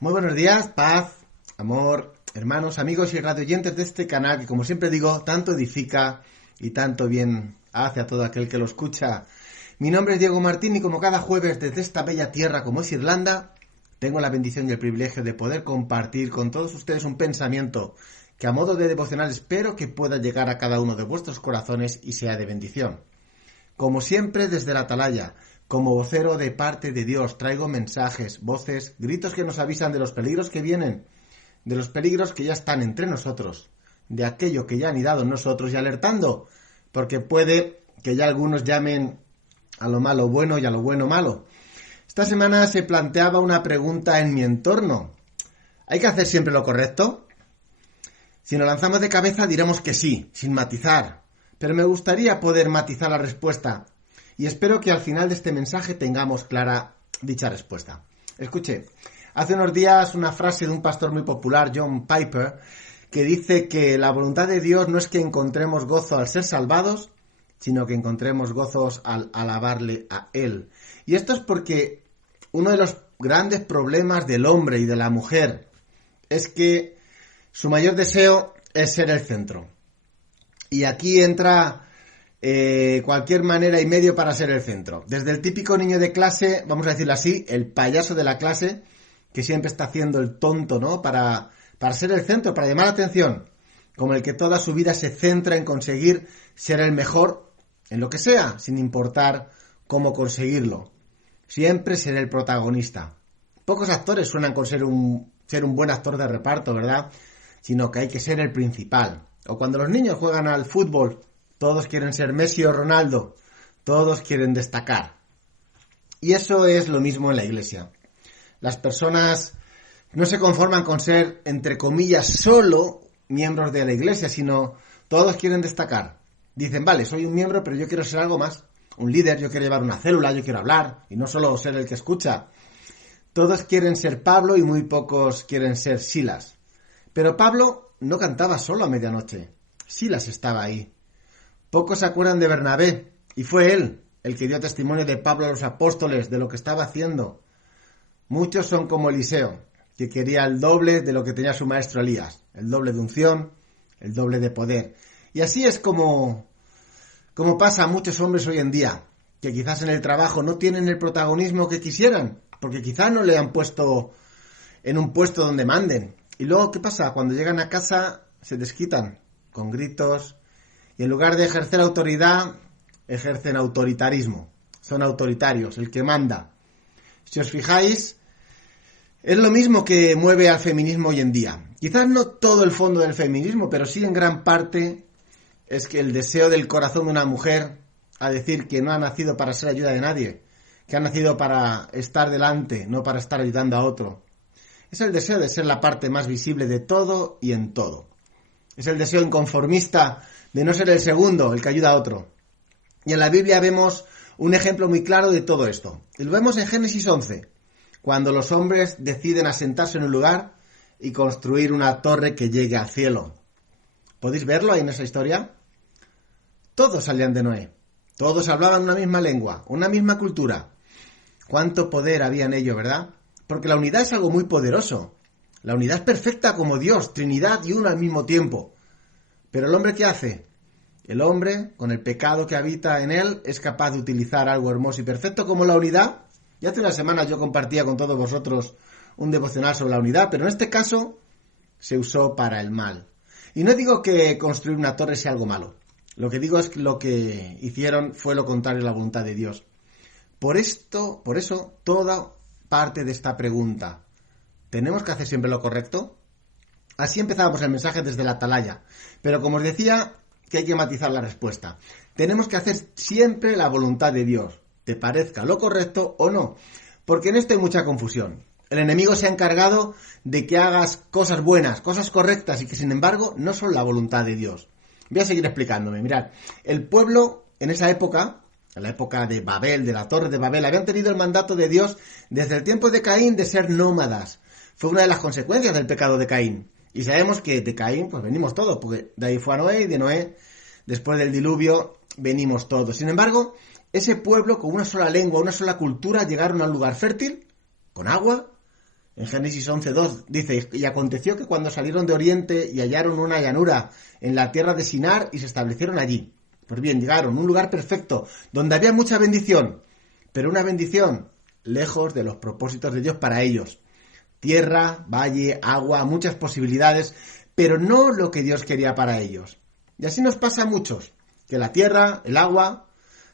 Muy buenos días, paz, amor, hermanos, amigos y radioyentes de este canal que, como siempre digo, tanto edifica y tanto bien hace a todo aquel que lo escucha. Mi nombre es Diego Martín y como cada jueves desde esta bella tierra como es Irlanda, tengo la bendición y el privilegio de poder compartir con todos ustedes un pensamiento que a modo de devocional espero que pueda llegar a cada uno de vuestros corazones y sea de bendición. Como siempre, desde la atalaya, como vocero de parte de Dios, traigo mensajes, voces, gritos que nos avisan de los peligros que vienen, de los peligros que ya están entre nosotros, de aquello que ya han anidado en nosotros y alertando, porque puede que ya algunos llamen a lo malo bueno y a lo bueno malo. Esta semana se planteaba una pregunta en mi entorno. ¿Hay que hacer siempre lo correcto? Si nos lanzamos de cabeza diremos que sí, sin matizar, pero me gustaría poder matizar la respuesta. Y espero que al final de este mensaje tengamos clara dicha respuesta. Escuché hace unos días una frase de un pastor muy popular, John Piper, que dice que la voluntad de Dios no es que encontremos gozo al ser salvados, sino que encontremos gozos al alabarle a Él. Y esto es porque uno de los grandes problemas del hombre y de la mujer es que su mayor deseo es ser el centro. Y aquí entra cualquier manera y medio para ser el centro. Desde el típico niño de clase, vamos a decirlo así, el payaso de la clase, que siempre está haciendo el tonto, ¿no? Para ser el centro, para llamar la atención. Como el que toda su vida se centra en conseguir ser el mejor en lo que sea, sin importar cómo conseguirlo. Siempre ser el protagonista. Pocos actores suenan con ser un buen actor de reparto, ¿verdad? Sino que hay que ser el principal. O cuando los niños juegan al fútbol, todos quieren ser Messi o Ronaldo, todos quieren destacar. Y eso es lo mismo en la iglesia. Las personas no se conforman con ser, entre comillas, solo miembros de la iglesia, sino todos quieren destacar. Dicen, vale, soy un miembro, pero yo quiero ser algo más. Un líder, yo quiero llevar una célula, yo quiero hablar, y no solo ser el que escucha. Todos quieren ser Pablo y muy pocos quieren ser Silas. Pero Pablo no cantaba solo a medianoche. Silas estaba ahí. Pocos se acuerdan de Bernabé, y fue él el que dio testimonio de Pablo a los apóstoles, de lo que estaba haciendo. Muchos son como Eliseo, que quería el doble de lo que tenía su maestro Elías, el doble de unción, el doble de poder. Y así es como pasa a muchos hombres hoy en día, que quizás en el trabajo no tienen el protagonismo que quisieran, porque quizás no le han puesto en un puesto donde manden. Y luego, ¿qué pasa? Cuando llegan a casa se desquitan con gritos, y en lugar de ejercer autoridad, ejercen autoritarismo. Son autoritarios, el que manda. Si os fijáis, es lo mismo que mueve al feminismo hoy en día. Quizás no todo el fondo del feminismo, pero sí en gran parte es que el deseo del corazón de una mujer a decir que no ha nacido para ser ayuda de nadie, que ha nacido para estar delante, no para estar ayudando a otro. Es el deseo de ser la parte más visible de todo y en todo. Es el deseo inconformista de no ser el segundo, el que ayuda a otro. Y en la Biblia vemos un ejemplo muy claro de todo esto. Y lo vemos en Génesis 11, cuando los hombres deciden asentarse en un lugar y construir una torre que llegue al cielo. ¿Podéis verlo ahí en esa historia? Todos salían de Noé. Todos hablaban una misma lengua, una misma cultura. ¿Cuánto poder había en ello, verdad? Porque la unidad es algo muy poderoso. La unidad es perfecta como Dios, Trinidad y uno al mismo tiempo. Pero el hombre, ¿qué hace? El hombre, con el pecado que habita en él, es capaz de utilizar algo hermoso y perfecto como la unidad. Ya hace unas semanas yo compartía con todos vosotros un devocional sobre la unidad, pero en este caso se usó para el mal. Y no digo que construir una torre sea algo malo. Lo que digo es que lo que hicieron fue lo contrario a la voluntad de Dios. Por eso, toda parte de esta pregunta, ¿tenemos que hacer siempre lo correcto? Así empezábamos el mensaje desde la atalaya. Pero como os decía, que hay que matizar la respuesta. Tenemos que hacer siempre la voluntad de Dios, te parezca lo correcto o no. Porque en esto hay mucha confusión. El enemigo se ha encargado de que hagas cosas buenas, cosas correctas y que sin embargo no son la voluntad de Dios. Voy a seguir explicándome. Mirad, el pueblo en esa época, en la época de Babel, de la Torre de Babel, habían tenido el mandato de Dios desde el tiempo de Caín de ser nómadas. Fue una de las consecuencias del pecado de Caín. Y sabemos que de Caín pues venimos todos, porque de ahí fue a Noé y de Noé, después del diluvio, venimos todos. Sin embargo, ese pueblo con una sola lengua, una sola cultura, llegaron a un lugar fértil, con agua, En Génesis 11:2 dice, y aconteció que cuando salieron de Oriente y hallaron una llanura en la tierra de Sinar y se establecieron allí. Pues bien, llegaron a un lugar perfecto, donde había mucha bendición, pero una bendición lejos de los propósitos de Dios para ellos. Tierra, valle, agua, muchas posibilidades, pero no lo que Dios quería para ellos. Y así nos pasa a muchos, que la tierra, el agua,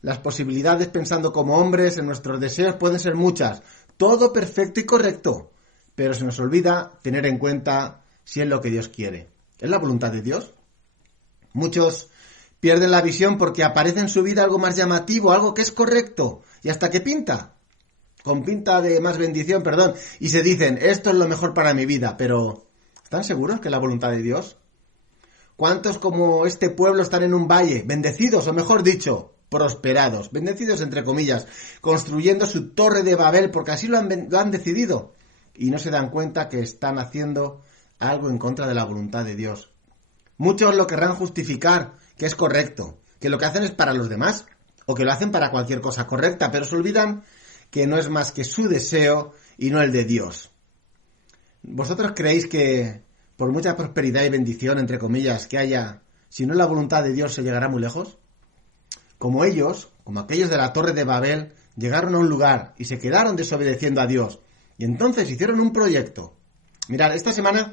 las posibilidades pensando como hombres en nuestros deseos pueden ser muchas, todo perfecto y correcto, pero se nos olvida tener en cuenta si es lo que Dios quiere. ¿Es la voluntad de Dios? Muchos pierden la visión porque aparece en su vida algo más llamativo, algo que es correcto, y hasta que pinta, con pinta de más bendición, y se dicen, esto es lo mejor para mi vida, pero ¿están seguros que es la voluntad de Dios? ¿Cuántos como este pueblo están en un valle, bendecidos, o mejor dicho, prosperados, bendecidos entre comillas, construyendo su torre de Babel porque así lo han decidido, y no se dan cuenta que están haciendo algo en contra de la voluntad de Dios? Muchos lo querrán justificar, que es correcto, que lo que hacen es para los demás, o que lo hacen para cualquier cosa correcta, pero se olvidan que no es más que su deseo y no el de Dios. ¿Vosotros creéis que por mucha prosperidad y bendición, entre comillas, que haya, si no es la voluntad de Dios se llegará muy lejos? Como ellos, como aquellos de la Torre de Babel, llegaron a un lugar y se quedaron desobedeciendo a Dios, y entonces hicieron un proyecto. Mirad, esta semana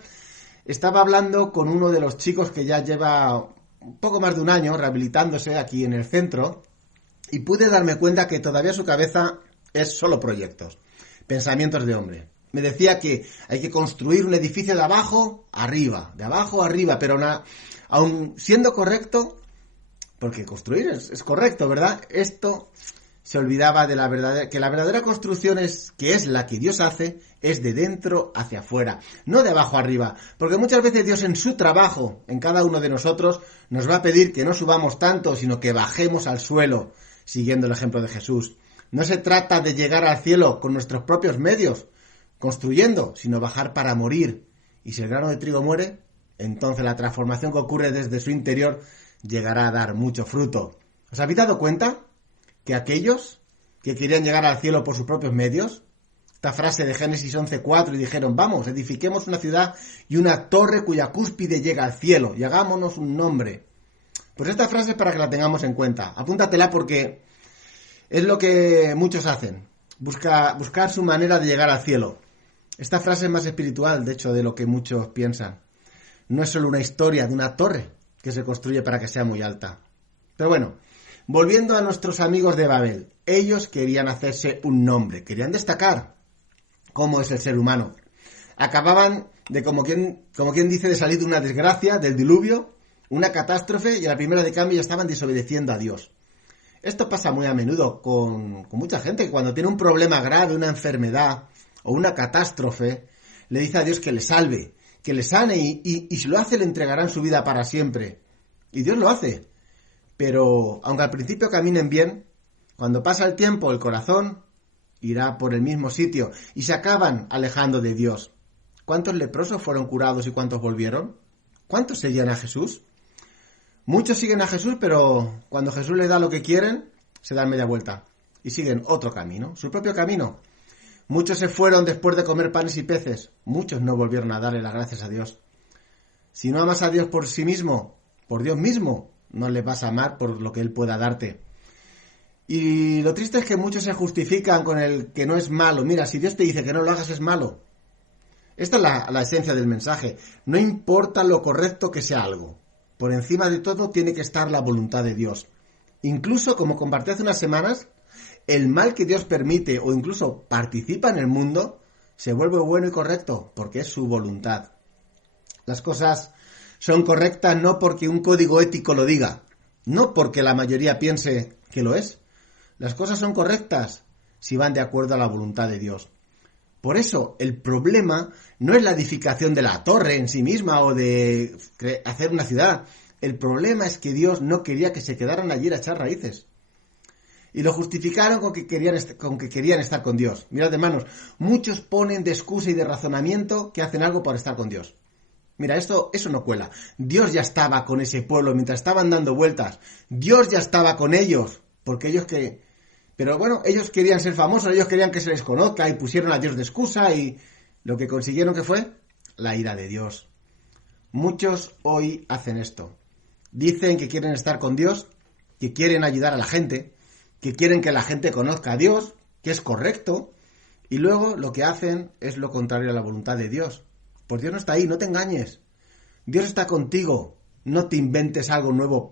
estaba hablando con uno de los chicos que ya lleva un poco más de un año rehabilitándose aquí en el centro, y pude darme cuenta que todavía su cabeza es solo proyectos, pensamientos de hombre. Me decía que hay que construir un edificio de abajo arriba, pero aun siendo correcto, porque construir es correcto, ¿verdad? Esto se olvidaba de que la verdadera construcción que es la que Dios hace, es de dentro hacia afuera, no de abajo arriba, porque muchas veces Dios en su trabajo, en cada uno de nosotros, nos va a pedir que no subamos tanto, sino que bajemos al suelo, siguiendo el ejemplo de Jesús. No se trata de llegar al cielo con nuestros propios medios, construyendo, sino bajar para morir. Y si el grano de trigo muere, entonces la transformación que ocurre desde su interior llegará a dar mucho fruto. ¿Os habéis dado cuenta que aquellos que querían llegar al cielo por sus propios medios, esta frase de Génesis 11:4, y dijeron, vamos, edifiquemos una ciudad y una torre cuya cúspide llega al cielo y hagámonos un nombre? Pues esta frase es para que la tengamos en cuenta. Apúntatela porque es lo que muchos hacen, buscar su manera de llegar al cielo. Esta frase es más espiritual, de hecho, de lo que muchos piensan. No es solo una historia de una torre que se construye para que sea muy alta. Pero bueno, volviendo a nuestros amigos de Babel, ellos querían hacerse un nombre, querían destacar cómo es el ser humano. Acababan de, como quien dice, de salir de una desgracia, del diluvio, una catástrofe, y a la primera de cambio ya estaban desobedeciendo a Dios. Esto pasa muy a menudo con mucha gente que cuando tiene un problema grave, una enfermedad o una catástrofe, le dice a Dios que le salve, que le sane y si lo hace le entregarán su vida para siempre. Y Dios lo hace. Pero aunque al principio caminen bien, cuando pasa el tiempo el corazón irá por el mismo sitio y se acaban alejando de Dios. ¿Cuántos leprosos fueron curados y cuántos volvieron? ¿Cuántos seguían a Jesús? Muchos siguen a Jesús, pero cuando Jesús les da lo que quieren, se dan media vuelta y siguen otro camino, su propio camino. Muchos se fueron después de comer panes y peces, muchos no volvieron a darle las gracias a Dios. Si no amas a Dios por sí mismo, por Dios mismo, no le vas a amar por lo que Él pueda darte. Y lo triste es que muchos se justifican con el que no es malo. Mira, si Dios te dice que no lo hagas es malo. Esta es la esencia del mensaje. No importa lo correcto que sea algo. Por encima de todo tiene que estar la voluntad de Dios. Incluso, como compartí hace unas semanas, el mal que Dios permite o incluso participa en el mundo se vuelve bueno y correcto porque es su voluntad. Las cosas son correctas no porque un código ético lo diga, no porque la mayoría piense que lo es. Las cosas son correctas si van de acuerdo a la voluntad de Dios. Por eso, el problema no es la edificación de la torre en sí misma o de hacer una ciudad. El problema es que Dios no quería que se quedaran allí a echar raíces. Y lo justificaron con que querían estar con Dios. Mirad, hermanos, muchos ponen de excusa y de razonamiento que hacen algo por estar con Dios. Mira, eso no cuela. Dios ya estaba con ese pueblo mientras estaban dando vueltas. Dios ya estaba con ellos. Pero bueno, ellos querían ser famosos, ellos querían que se les conozca y pusieron a Dios de excusa y Lo que consiguieron, ¿qué fue? La ira de Dios. Muchos hoy hacen esto. Dicen que quieren estar con Dios, que quieren ayudar a la gente, que quieren que la gente conozca a Dios, que es correcto, y luego lo que hacen es lo contrario a la voluntad de Dios. Pues Dios no está ahí, no te engañes. Dios está contigo. No te inventes algo nuevo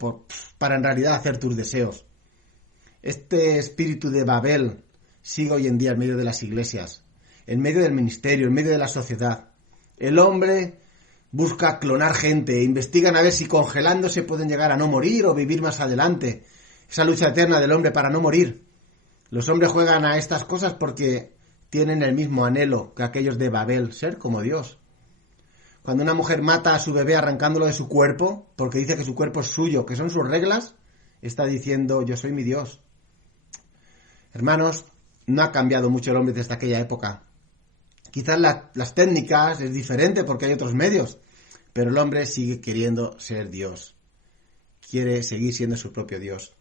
para en realidad hacer tus deseos. Este espíritu de Babel sigue hoy en día en medio de las iglesias, en medio del ministerio, en medio de la sociedad. El hombre busca clonar gente, investigan a ver si congelándose pueden llegar a no morir o vivir más adelante. Esa lucha eterna del hombre para no morir. Los hombres juegan a estas cosas porque tienen el mismo anhelo que aquellos de Babel, ser como Dios. Cuando una mujer mata a su bebé arrancándolo de su cuerpo, porque dice que su cuerpo es suyo, que son sus reglas, está diciendo, yo soy mi Dios. Hermanos, no ha cambiado mucho el hombre desde aquella época. Quizás las técnicas es diferente porque hay otros medios, pero el hombre sigue queriendo ser Dios. Quiere seguir siendo su propio Dios.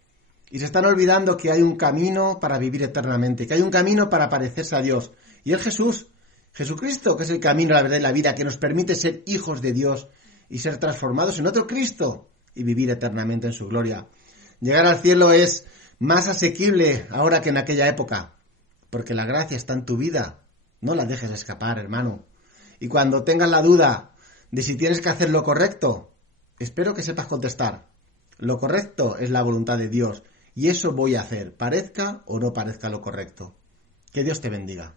Y se están olvidando que hay un camino para vivir eternamente, que hay un camino para parecerse a Dios. Y es Jesús, Jesucristo, que es el camino, la verdad y la vida, que nos permite ser hijos de Dios y ser transformados en otro Cristo y vivir eternamente en su gloria. Llegar al cielo es más asequible ahora que en aquella época, porque la gracia está en tu vida. No la dejes escapar, hermano. Y cuando tengas la duda de si tienes que hacer lo correcto, espero que sepas contestar. Lo correcto es la voluntad de Dios, y eso voy a hacer, parezca o no parezca lo correcto. Que Dios te bendiga.